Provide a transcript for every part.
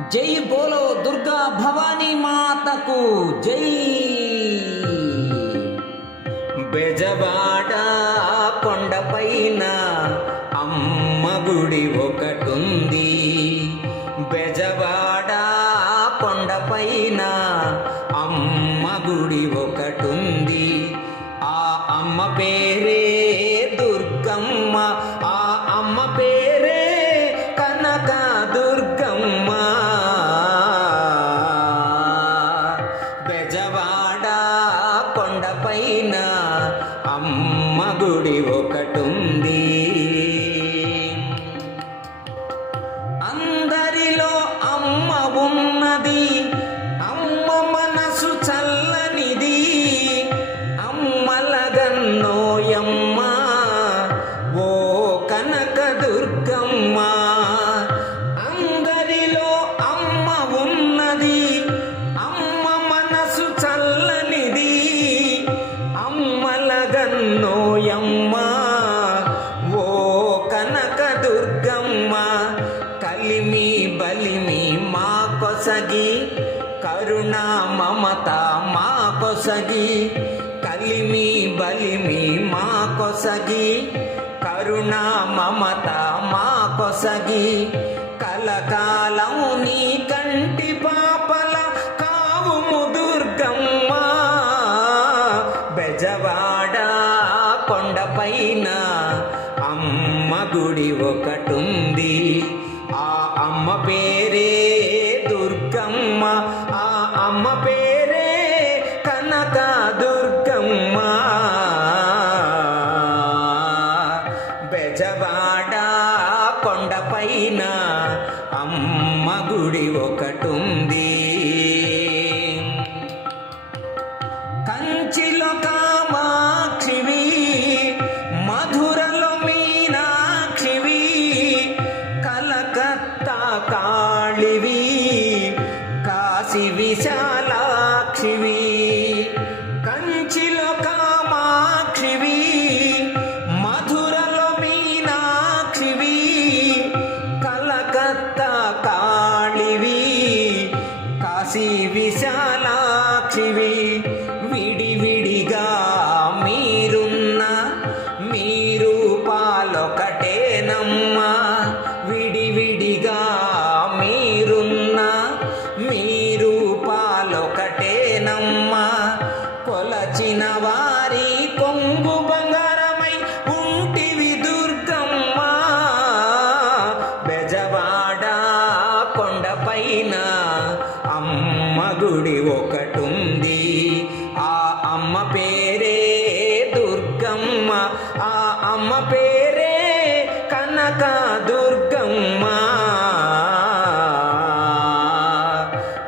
జై బోలో దుర్గా భవానీ మాతకు జై. బెజవాడ కొండపైన అమ్మ గుడి ఒకటుంది. బెజవాడ కొండపైన అమ్మ గుడి ఒకటుంది. ఆ అమ్మ పేరే దుర్గమ్మ. అమ్మ గుడి ఒకటుంది. బలిమి మా కొసగి కరుణ మమత మా కొసగి కలిమి బలిమి మా కొసగి కరుణ మమత మా కొసగి కలకాలం నీ కంటి పాపల కావుము దుర్గమ్మ. బెజవాడ కొండపైన అమ్మ గుడి ఒకటుంది. ఆ అమ్మ పేరే దుర్గమ్మ ఆ అమ్మ పేరే కనక దుర్గమ్మ. బెజవాడ కొండపైన అమ్మ గుడి ఒకటుంది. కంచిలో కా కాశి విశాలాక్షివి కంచిలో కామాక్షివి మధురలో మీనాక్షివి కలకత్తా కాళివి కాశీ విశాలా ఆ అమ్మ పేరే కనక దుర్గమ్మ.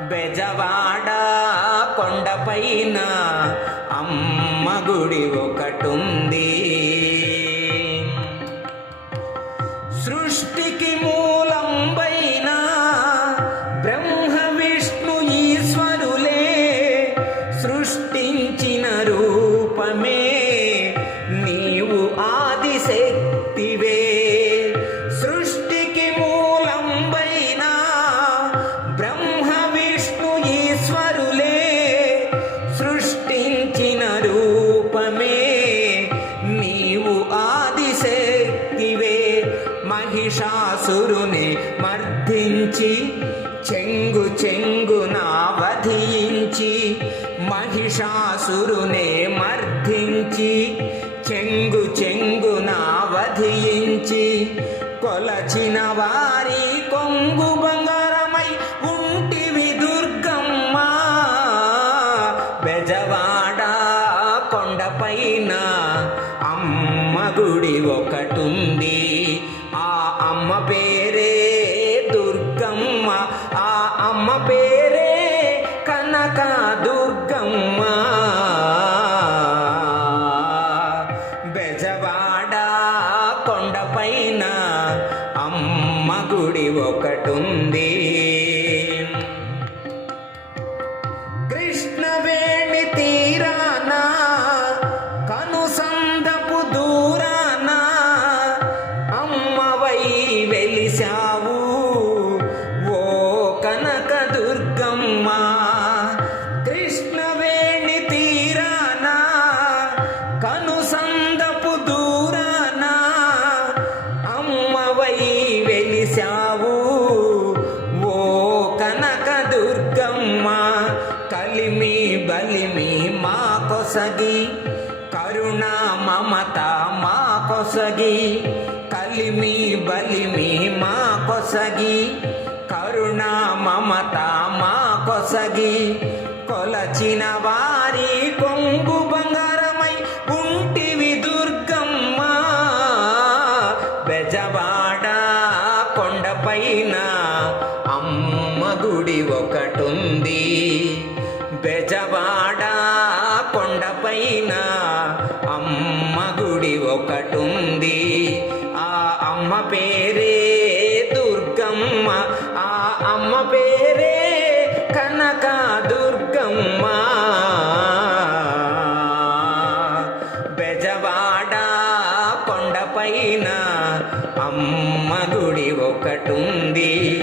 బెజవాడ కొండపైన అమ్మ గుడి ఒకటుంది. మహిషాసురుని మర్దించి చెంగు చెంగు వధించి మహిషాసురునే మర్దించి చెంగు చెంగున వధించి కొలచిన వారి కొంగు బంగారమై ఉంటివి దుర్గమ్మ. బెజవాడ కొండపైన అమ్మ గుడి ఒకటుంది. అమ్మ పేరే దుర్గమ్మ ఆ అమ్మ పేరే కనకాదు. కొసగి కరుణ మమత మా కొసగి కలిమి బలిమి మా కొసగి కరుణ మమత మా కొసగి కొలచిన వారి కొంగు బంగారమై ఉంటివి దుర్గమ్మ. బెజవాడ కొండపైన అమ్మ గుడి ఒకటుంది. పైన అమ్మ గుడి ఒకటుంది. ఆ అమ్మ పేరే దుర్గమ్మ. ఆ అమ్మ పేరే కనక దుర్గమ్మ. బెజవాడ కొండపైన అమ్మ గుడి ఒకటుంది.